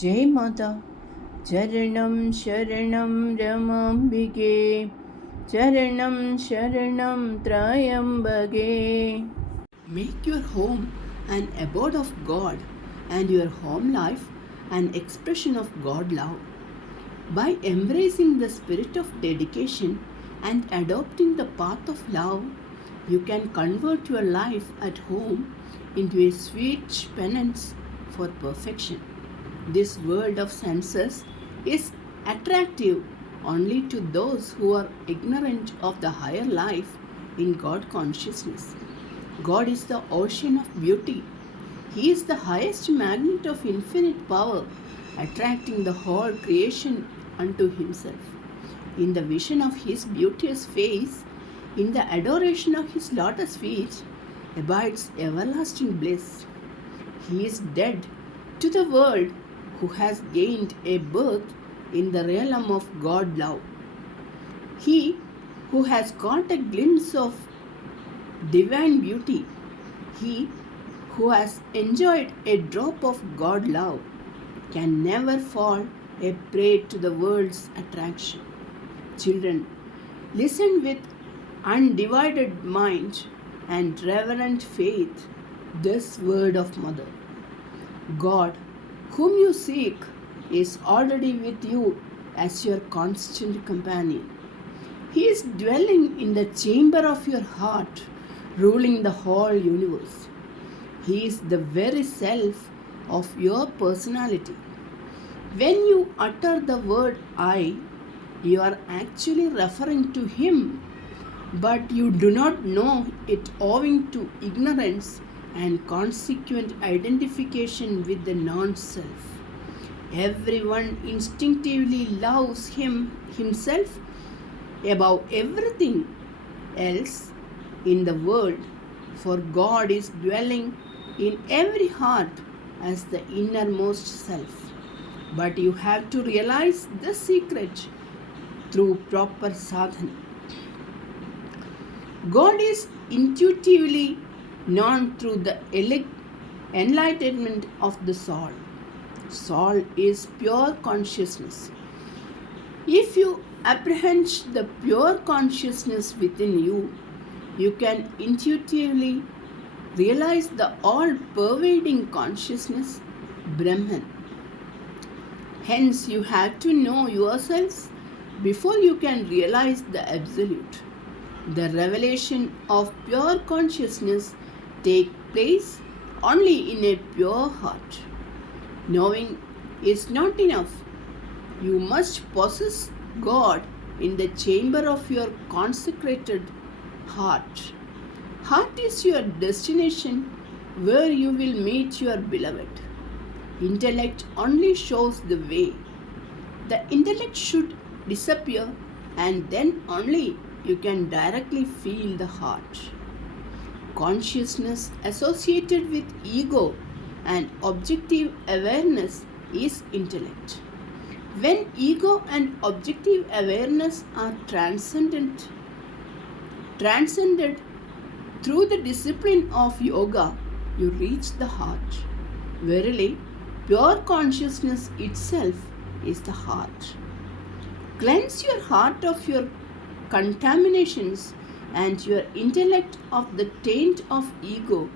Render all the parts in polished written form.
जय माता। चरणं शरणं रमाम्बिके, चरणं शरणं त्रयम्बके। Make your home an abode of God and your home life an expression of God love. By embracing the spirit of dedication and adopting the path of love, you can convert your life at home into a sweet penance for perfection. This world of senses is attractive only to those who are ignorant of the higher life in God consciousness. God is the ocean of beauty. He is the highest magnet of infinite power, attracting the whole creation unto Himself. In the vision of His beauteous face, in the adoration of His lotus feet, abides everlasting bliss. He is dead to the world who has gained a birth in the realm of God love. He who has caught a glimpse of divine beauty, he who has enjoyed a drop of God love, can never fall a prey to the world's attraction. Children, listen with undivided mind and reverent faith this word of Mother. God, whom you seek, is already with you as your constant companion. He is dwelling in the chamber of your heart, ruling the whole universe. He is the very self of your personality. When you utter the word I, you are actually referring to Him, but you do not know it owing to ignorance and consequent identification with the non self. Everyone instinctively loves himself above everything else in the world, for God is dwelling in every heart as the innermost self. But you have to realize this secret through proper sadhana. God is intuitively known through the enlightenment of the soul. Soul is pure consciousness. If you apprehend the pure consciousness within you, you can intuitively realize the all-pervading consciousness, Brahman. Hence, you have to know yourselves before you can realize the Absolute. The revelation of pure consciousness takes place only in a pure heart. Knowing is not enough. You must possess God in the chamber of your consecrated heart. Heart is your destination where you will meet your beloved. Intellect only shows the way. The intellect should disappear, and then only you can directly feel the heart. Consciousness associated with ego and objective awareness is intellect. When ego and objective awareness are transcended through the discipline of yoga, you reach the heart. Verily, pure consciousness itself is the heart. Cleanse your heart of your contaminations and your intellect of the taint of ego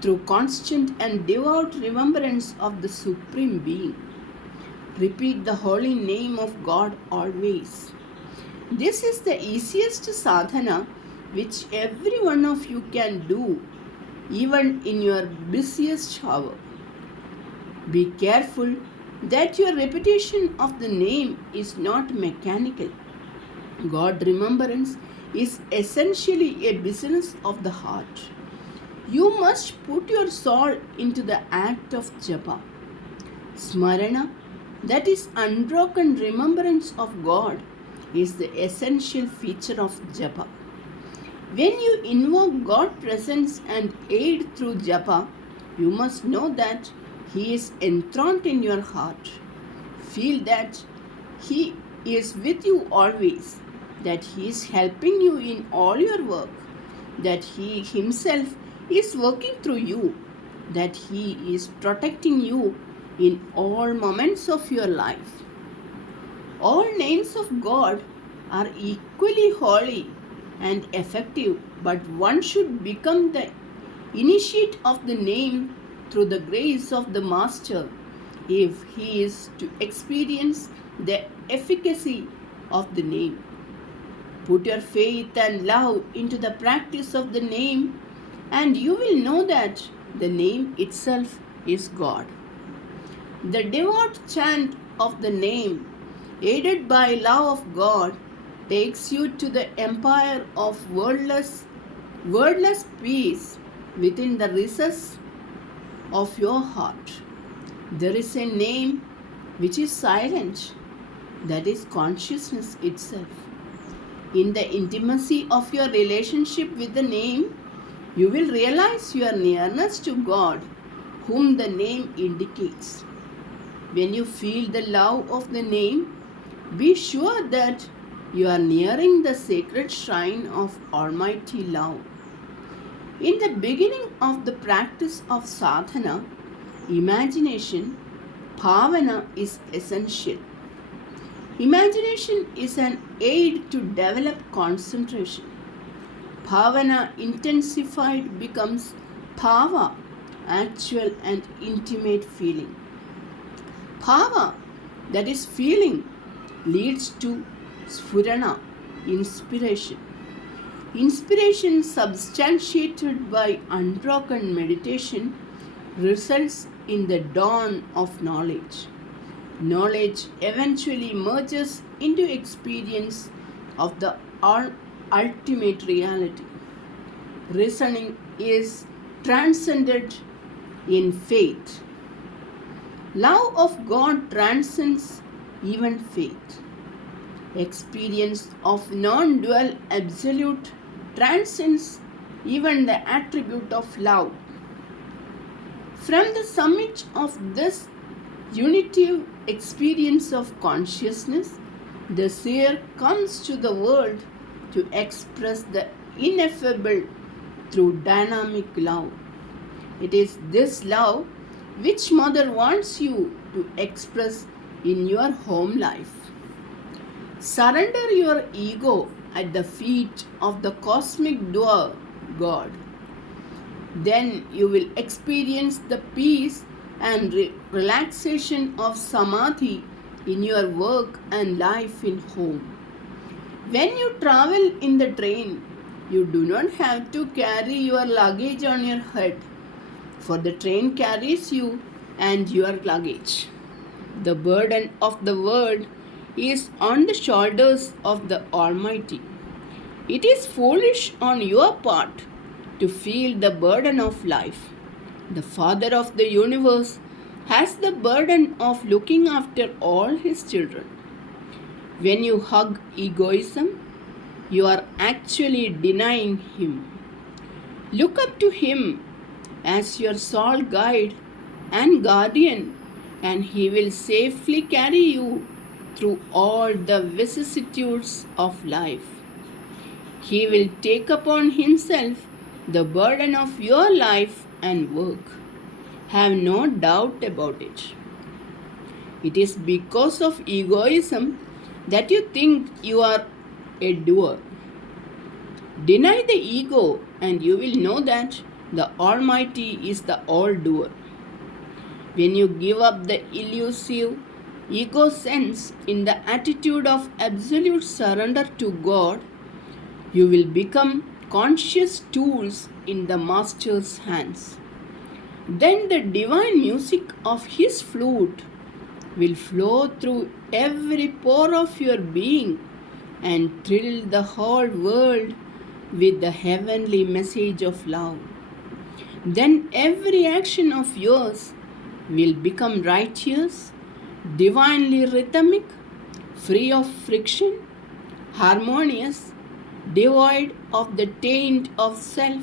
through constant and devout remembrance of the Supreme Being. Repeat the holy name of God always. This is the easiest sadhana which every one of you can do, even in your busiest hour. Be careful that your repetition of the name is not mechanical. God remembrance is essentially a business of the heart. You must put your soul into the act of japa. Smarana, that is unbroken remembrance of God, is the essential feature of japa. When you invoke God's presence and aid through japa, you must know that He is enthroned in your heart. Feel that He is with you always, that He is helping you in all your work, that He Himself is working through you, that He is protecting you in all moments of your life. All names of God are equally holy and effective, but one should become the initiate of the name through the grace of the Master if he is to experience the efficacy of the name. Put your faith and love into the practice of the name, and you will know that the name itself is God. The devout chant of the name, aided by love of God, takes you to the empire of wordless peace within the recess of your heart. There is a name which is silent, that is consciousness itself. In the intimacy of your relationship with the name, you will realize your nearness to God, whom the name indicates. When you feel the love of the name, be sure that you are nearing the sacred shrine of Almighty Love. In the beginning of the practice of sadhana, imagination, bhavana is essential. Imagination is an aid to develop concentration. Bhavana intensified becomes bhava, actual and intimate feeling. Bhava, that is feeling, leads to sphurana, inspiration. Inspiration substantiated by unbroken meditation results in the dawn of knowledge. Knowledge eventually merges into experience of the ultimate reality. Reasoning is transcended in faith. Love of God transcends even faith. Experience of non-dual absolute transcends even the attribute of love. From the summit of this unitive experience of consciousness, the seer comes to the world to express the ineffable through dynamic love. It is this love which Mother wants you to express in your home life. Surrender your ego at the feet of the cosmic doer, God. Then you will experience the peace and relaxation of samadhi in your work and life in home. When you travel in the train, you do not have to carry your luggage on your head, for the train carries you and your luggage. The burden of the world is on the shoulders of the Almighty. It is foolish on your part to feel the burden of life. The Father of the universe has the burden of looking after all his children. When you hug egoism, you are actually denying him. Look up to him as your sole guide and guardian, and he will safely carry you through all the vicissitudes of life. He will take upon himself the burden of your life and work. Have no doubt about it. It is because of egoism that you think you are a doer. Deny the ego and you will know that the Almighty is the all-doer. When you give up the elusive ego sense in the attitude of absolute surrender to God, you will become conscious tools in the Master's hands. Then the divine music of his flute will flow through every pore of your being and thrill the whole world with the heavenly message of love. Then every action of yours will become righteous, divinely rhythmic, free of friction, harmonious, devoid of the taint of self,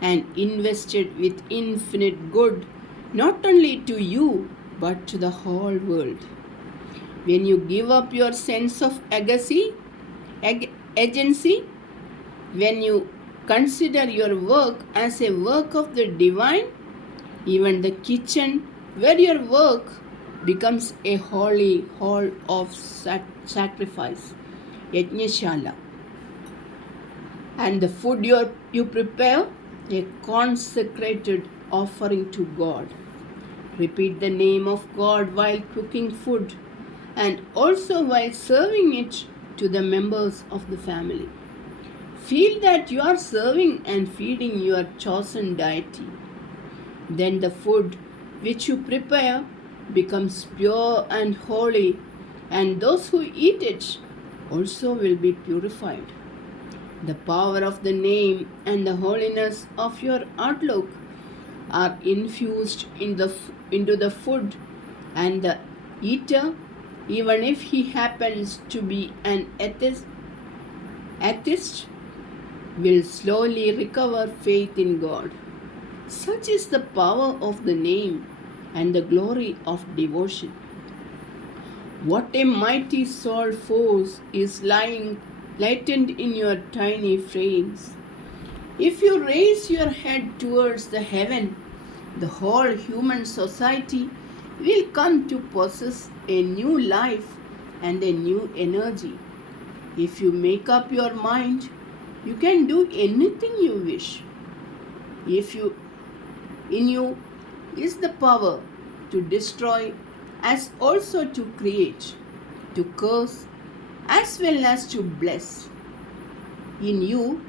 and invested with infinite good, not only to you but to the whole world. When you give up your sense of agency, when you consider your work as a work of the divine, even the kitchen where your work becomes a holy hall of sacrifice, yajñashala, and the food you prepare, a consecrated offering to God. Repeat the name of God while cooking food and also while serving it to the members of the family. Feel that you are serving and feeding your chosen deity. Then the food which you prepare becomes pure and holy, and those who eat it also will be purified. The power of the name and the holiness of your outlook are infused into the food, and the eater, even if he happens to be an atheist, will slowly recover faith in God. Such is the power of the name and the glory of devotion. What a mighty soul force is lying latent in your tiny frames. If you raise your head towards the heaven, the whole human society will come to possess a new life and a new energy. If you make up your mind, you can do anything you wish. In you is the power to destroy as also to create, to curse as well as to bless. In you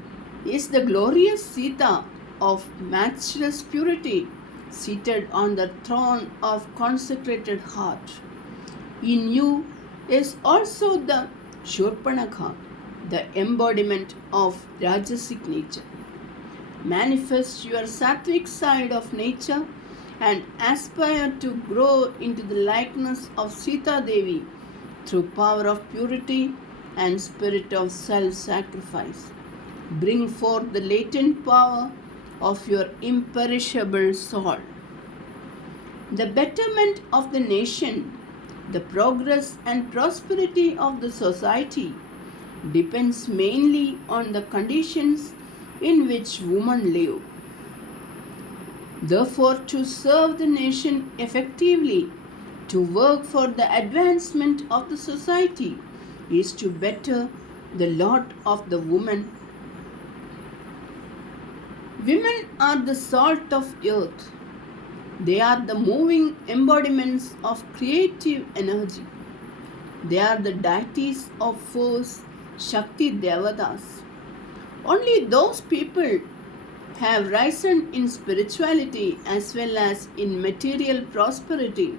is the glorious Sita of matchless purity, seated on the throne of consecrated heart. In you is also the Shurpanakha, the embodiment of Rajasic nature. Manifest your sattvic side of nature and aspire to grow into the likeness of Sita Devi through power of purity and spirit of self-sacrifice. Bring forth the latent power of your imperishable soul. The betterment of the nation, the progress and prosperity of the society depends mainly on the conditions in which women live. Therefore, to serve the nation effectively, to work for the advancement of the society, is to better the lot of the woman. Women are the salt of earth. They are the moving embodiments of creative energy. They are the deities of force, Shakti Devatas. Only those people have risen in spirituality as well as in material prosperity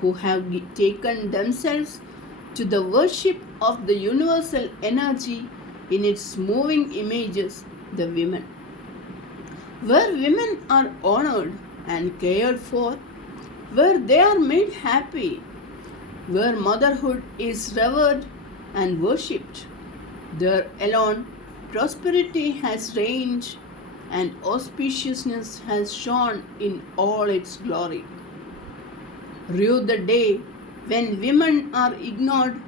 who have taken themselves to the worship of the universal energy in its moving images, the women. Where women are honored and cared for, where they are made happy, where motherhood is revered and worshipped, there alone prosperity has reigned and auspiciousness has shone in all its glory. Rue the day when women are ignored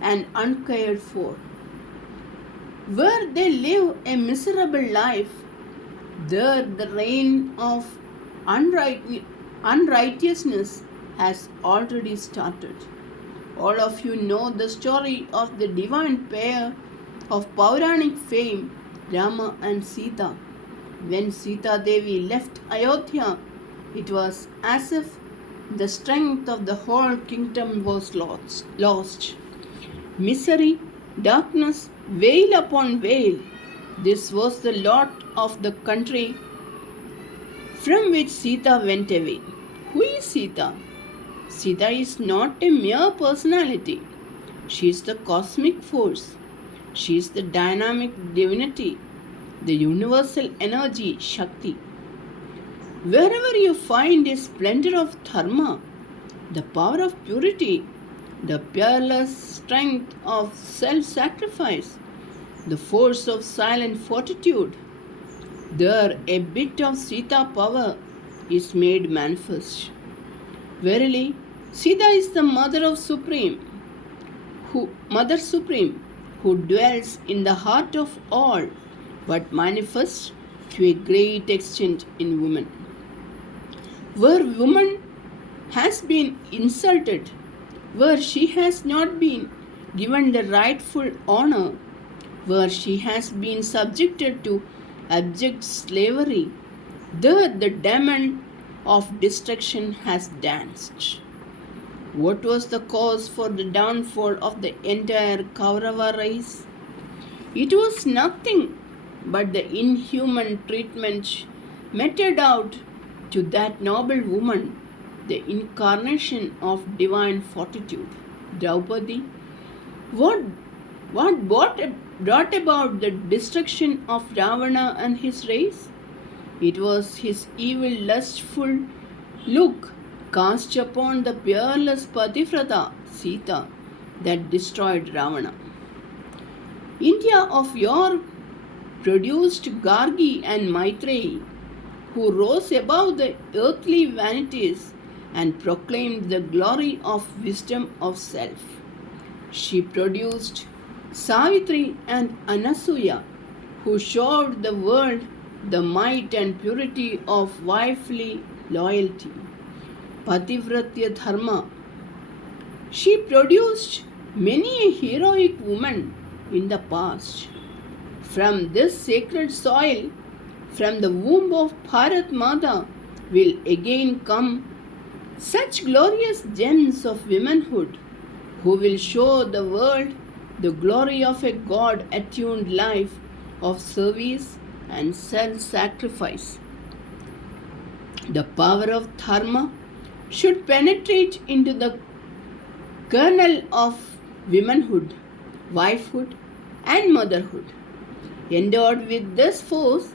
and uncared for. Where they live a miserable life, there the reign of unrighteousness has already started. All of you know the story of the divine pair of Pauranic fame, Rama and Sita. When Sita Devi left Ayodhya, it was as if the strength of the whole kingdom was lost. Misery, darkness, veil upon veil. This was the lot of the country from which Sita went away. Who is Sita? Sita is not a mere personality. She is the cosmic force. She is the dynamic divinity, the universal energy, Shakti. Wherever you find a splendor of dharma, the power of purity, the peerless strength of self-sacrifice, the force of silent fortitude, there a bit of Sita power is made manifest. Verily, Sita is the Mother Supreme, who dwells in the heart of all, but manifests to a great extent in women. Where women has been insulted, where she has not been given the rightful honor, where she has been subjected to abject slavery, there the demon of destruction has danced. What was the cause for the downfall of the entire Kaurava race? It was nothing but the inhuman treatment meted out to that noble woman, the incarnation of divine fortitude. Draupadi, what, brought about the destruction of Ravana and his race? It was his evil, lustful look cast upon the peerless Pativrata Sita that destroyed Ravana. India of yore produced Gargi and Maitreyi, who rose above the earthly vanities and proclaimed the glory of wisdom of self. She produced Savitri and Anasuya, who showed the world the might and purity of wifely loyalty. Pativratya Dharma. She produced many a heroic woman in the past. From this sacred soil, from the womb of Bharat Mata, will again come such glorious gems of womanhood who will show the world the glory of a God attuned life of service and self sacrifice. The power of Dharma should penetrate into the kernel of womanhood, wifehood, and motherhood. Endowed with this force,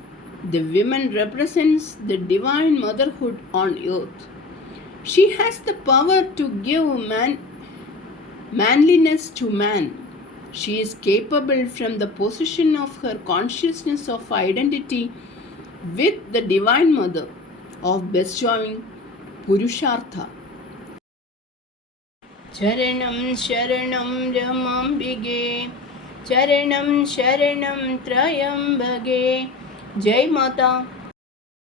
the woman represents the divine motherhood on earth. She has the power to give manliness to man. She is capable from the position of her consciousness of identity with the Divine Mother of bestowing Purushartha. Charanam Sharanam Ramambige, Charanam Sharanam Trayambage. Jai Mata.